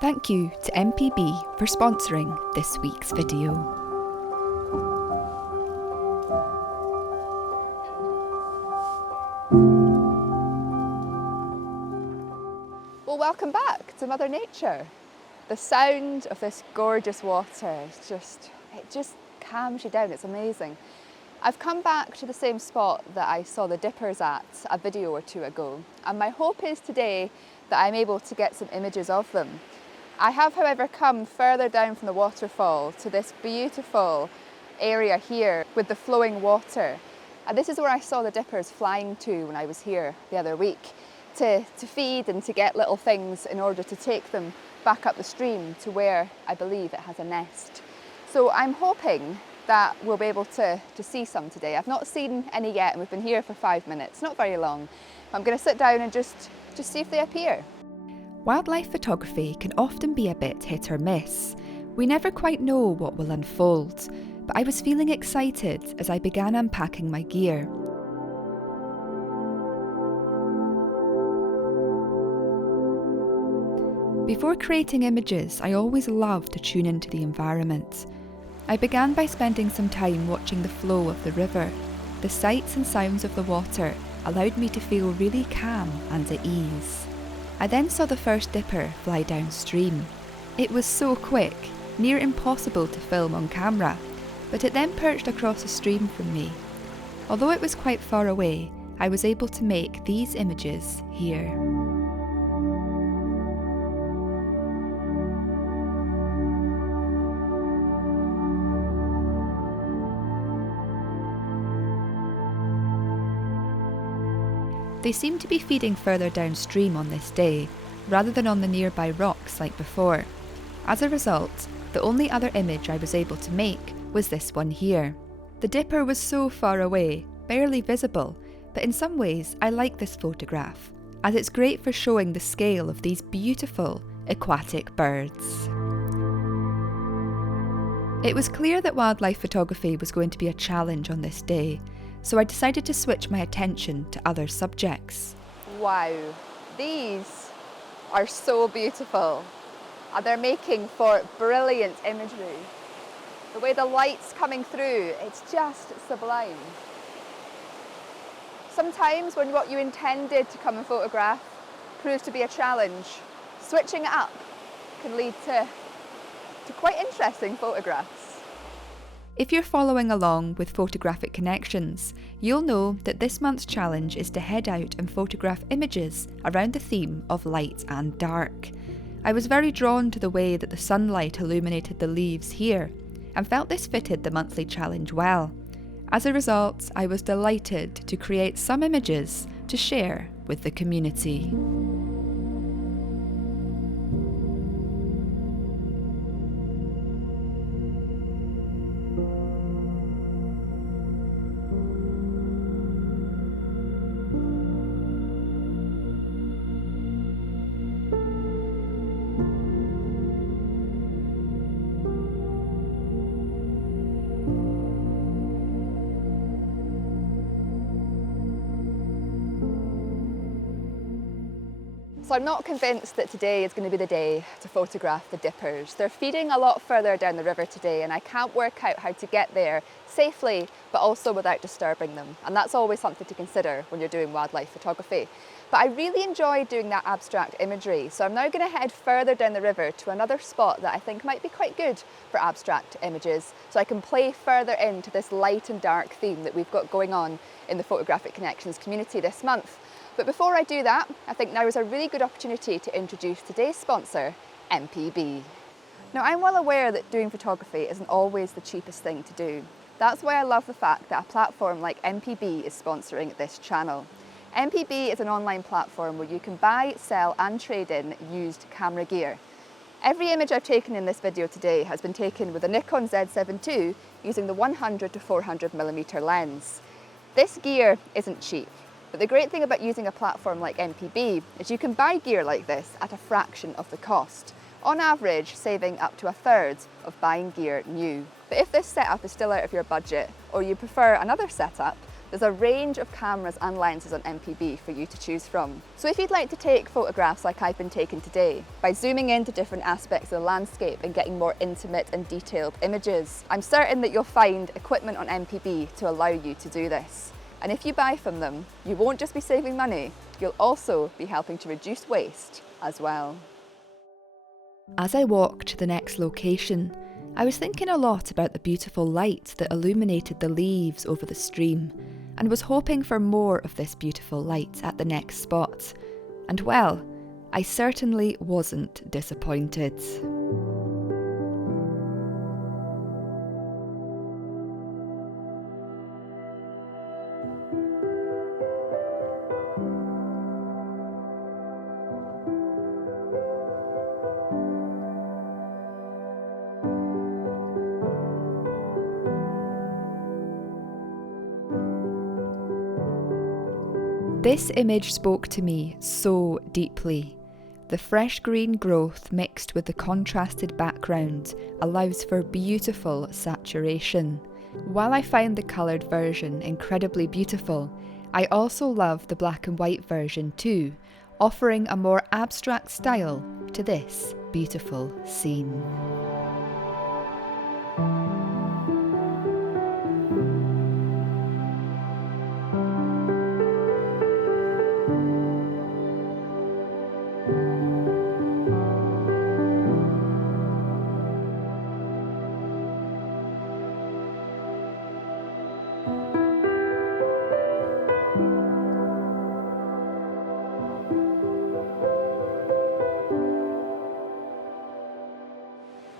Thank you to MPB for sponsoring this week's video. Well, welcome back to Mother Nature. The sound of this gorgeous water, it just calms you down, it's amazing. I've come back to the same spot that I saw the dippers at a video or two ago, and my hope is today that I'm able to get some images of them. I have, however, come further down from the waterfall to this beautiful area here with the flowing water. And this is where I saw the dippers flying to when I was here the other week to feed and to get little things in order to take them back up the stream to where I believe it has a nest. So I'm hoping that we'll be able to see some today. I've not seen any yet, and we've been here for 5 minutes, not very long. I'm going to sit down and just see if they appear. Wildlife photography can often be a bit hit or miss. We never quite know what will unfold, but I was feeling excited as I began unpacking my gear. Before creating images, I always love to tune into the environment. I began by spending some time watching the flow of the river. The sights and sounds of the water allowed me to feel really calm and at ease. I then saw the first dipper fly downstream. It was so quick, near impossible to film on camera, but it then perched across the stream from me. Although it was quite far away, I was able to make these images here. They seemed to be feeding further downstream on this day, rather than on the nearby rocks like before. As a result, the only other image I was able to make was this one here. The dipper was so far away, barely visible, but in some ways I like this photograph, as it's great for showing the scale of these beautiful aquatic birds. It was clear that wildlife photography was going to be a challenge on this day, so I decided to switch my attention to other subjects. Wow, these are so beautiful. And they're making for brilliant imagery. The way the light's coming through, it's just sublime. Sometimes when what you intended to come and photograph proves to be a challenge, switching it up can lead to quite interesting photographs. If you're following along with Photographic Connections, you'll know that this month's challenge is to head out and photograph images around the theme of light and dark. I was very drawn to the way that the sunlight illuminated the leaves here, and felt this fitted the monthly challenge well. As a result, I was delighted to create some images to share with the community. So I'm not convinced that today is going to be the day to photograph the dippers. They're feeding a lot further down the river today, and I can't work out how to get there safely but also without disturbing them. And that's always something to consider when you're doing wildlife photography. But I really enjoyed doing that abstract imagery, so I'm now going to head further down the river to another spot that I think might be quite good for abstract images, so I can play further into this light and dark theme that we've got going on in the Photographic Connections community this month. But before I do that, I think now is a really good opportunity to introduce today's sponsor, MPB. Now, I'm well aware that doing photography isn't always the cheapest thing to do. That's why I love the fact that a platform like MPB is sponsoring this channel. MPB is an online platform where you can buy, sell and trade in used camera gear. Every image I've taken in this video today has been taken with a Nikon Z7 II using the 100 to 400mm lens. This gear isn't cheap. But the great thing about using a platform like MPB is you can buy gear like this at a fraction of the cost, on average saving up to 1/3 of buying gear new. But if this setup is still out of your budget, or you prefer another setup, There's a range of cameras and lenses on MPB for you to choose from. So if you'd like to take photographs like I've been taking today, by zooming into different aspects of the landscape and getting more intimate and detailed images, I'm certain that you'll find equipment on MPB to allow you to do this. And if you buy from them, you won't just be saving money, you'll also be helping to reduce waste as well. As I walked to the next location, I was thinking a lot about the beautiful light that illuminated the leaves over the stream, and was hoping for more of this beautiful light at the next spot. And well, I certainly wasn't disappointed. This image spoke to me so deeply. The fresh green growth mixed with the contrasted background allows for beautiful saturation. While I found the coloured version incredibly beautiful, I also love the black and white version too, offering a more abstract style to this beautiful scene.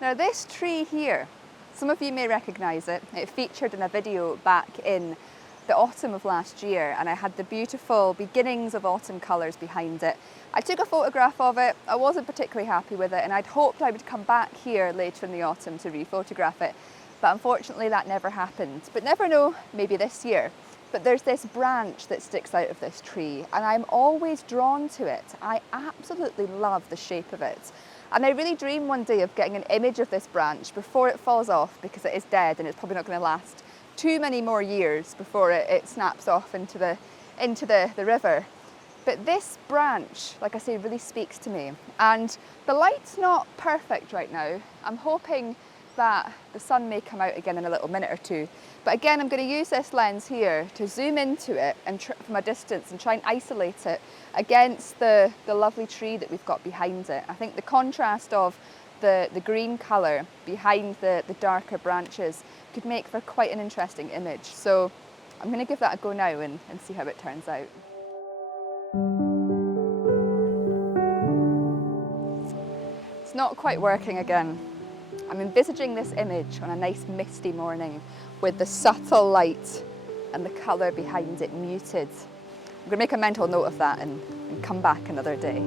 Now this tree here, some of you may recognise it. It featured in a video back in the autumn of last year, and I had the beautiful beginnings of autumn colours behind it. I took a photograph of it. I wasn't particularly happy with it, and I'd hoped I would come back here later in the autumn to re-photograph it, but unfortunately that never happened. But never know, maybe this year. But there's this branch that sticks out of this tree, and I'm always drawn to it. I absolutely love the shape of it. And I really dream one day of getting an image of this branch before it falls off, because it is dead and it's probably not going to last too many more years before it snaps off into the river. But this branch, like I say, really speaks to me. And the light's not perfect right now. I'm hoping that the sun may come out again in a little minute or two. But again, I'm going to use this lens here to zoom into it and from a distance and try and isolate it against the lovely tree that we've got behind it. I think the contrast of the green colour behind the darker branches could make for quite an interesting image. So I'm going to give that a go now and see how it turns out. It's not quite working again. I'm envisaging this image on a nice misty morning with the subtle light and the colour behind it muted. I'm going to make a mental note of that and come back another day.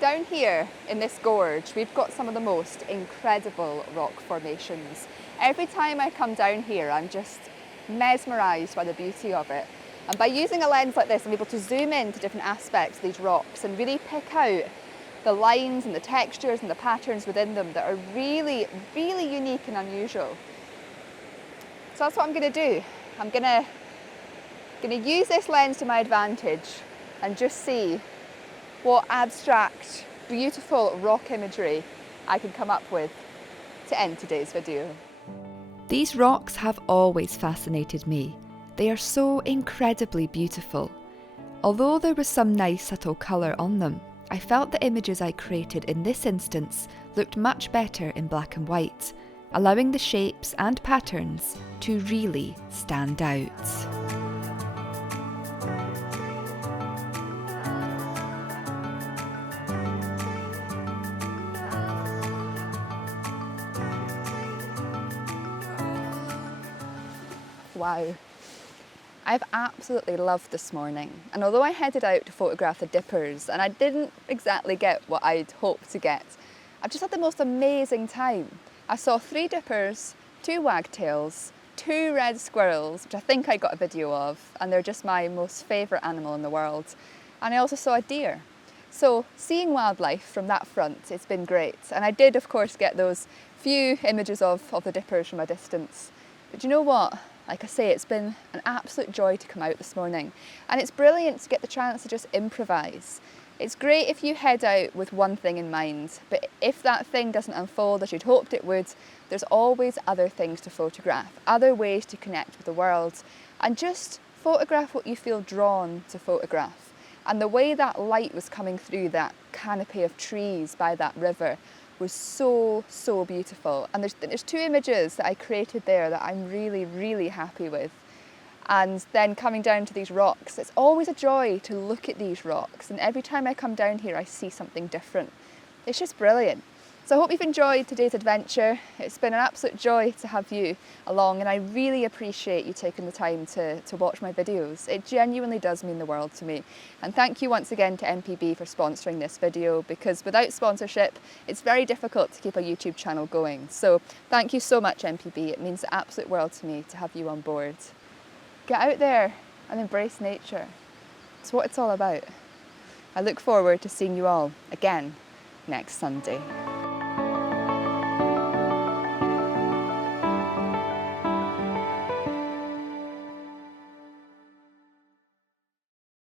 Down here in this gorge, we've got some of the most incredible rock formations. Every time I come down here, I'm just mesmerised by the beauty of it. And by using a lens like this, I'm able to zoom into different aspects of these rocks and really pick out the lines and the textures and the patterns within them that are really, really unique and unusual. So that's what I'm going to do. I'm going to use this lens to my advantage and just see what abstract, beautiful rock imagery I can come up with to end today's video. These rocks have always fascinated me. They are so incredibly beautiful. Although there was some nice subtle colour on them, I felt the images I created in this instance looked much better in black and white, allowing the shapes and patterns to really stand out. Wow. I've absolutely loved this morning, and although I headed out to photograph the dippers and I didn't exactly get what I'd hoped to get, I've just had the most amazing time. I saw 3 dippers, 2 wagtails, 2 red squirrels, which I think I got a video of, and they're just my most favourite animal in the world. And I also saw a deer. So seeing wildlife from that front, it's been great. And I did, of course, get those few images of the dippers from a distance. But you know what? Like I say, it's been an absolute joy to come out this morning. And it's brilliant to get the chance to just improvise. It's great if you head out with one thing in mind, but if that thing doesn't unfold as you'd hoped it would, there's always other things to photograph, other ways to connect with the world, and just photograph what you feel drawn to photograph. And the way that light was coming through that canopy of trees by that river was so, so beautiful. And there's two images that I created there that I'm really, really happy with. And then coming down to these rocks, it's always a joy to look at these rocks. And every time I come down here, I see something different. It's just brilliant. So I hope you've enjoyed today's adventure. It's been an absolute joy to have you along, and I really appreciate you taking the time to watch my videos. It genuinely does mean the world to me. And thank you once again to MPB for sponsoring this video, because without sponsorship, it's very difficult to keep a YouTube channel going. So thank you so much, MPB. It means the absolute world to me to have you on board. Get out there and embrace nature. It's what it's all about. I look forward to seeing you all again next Sunday.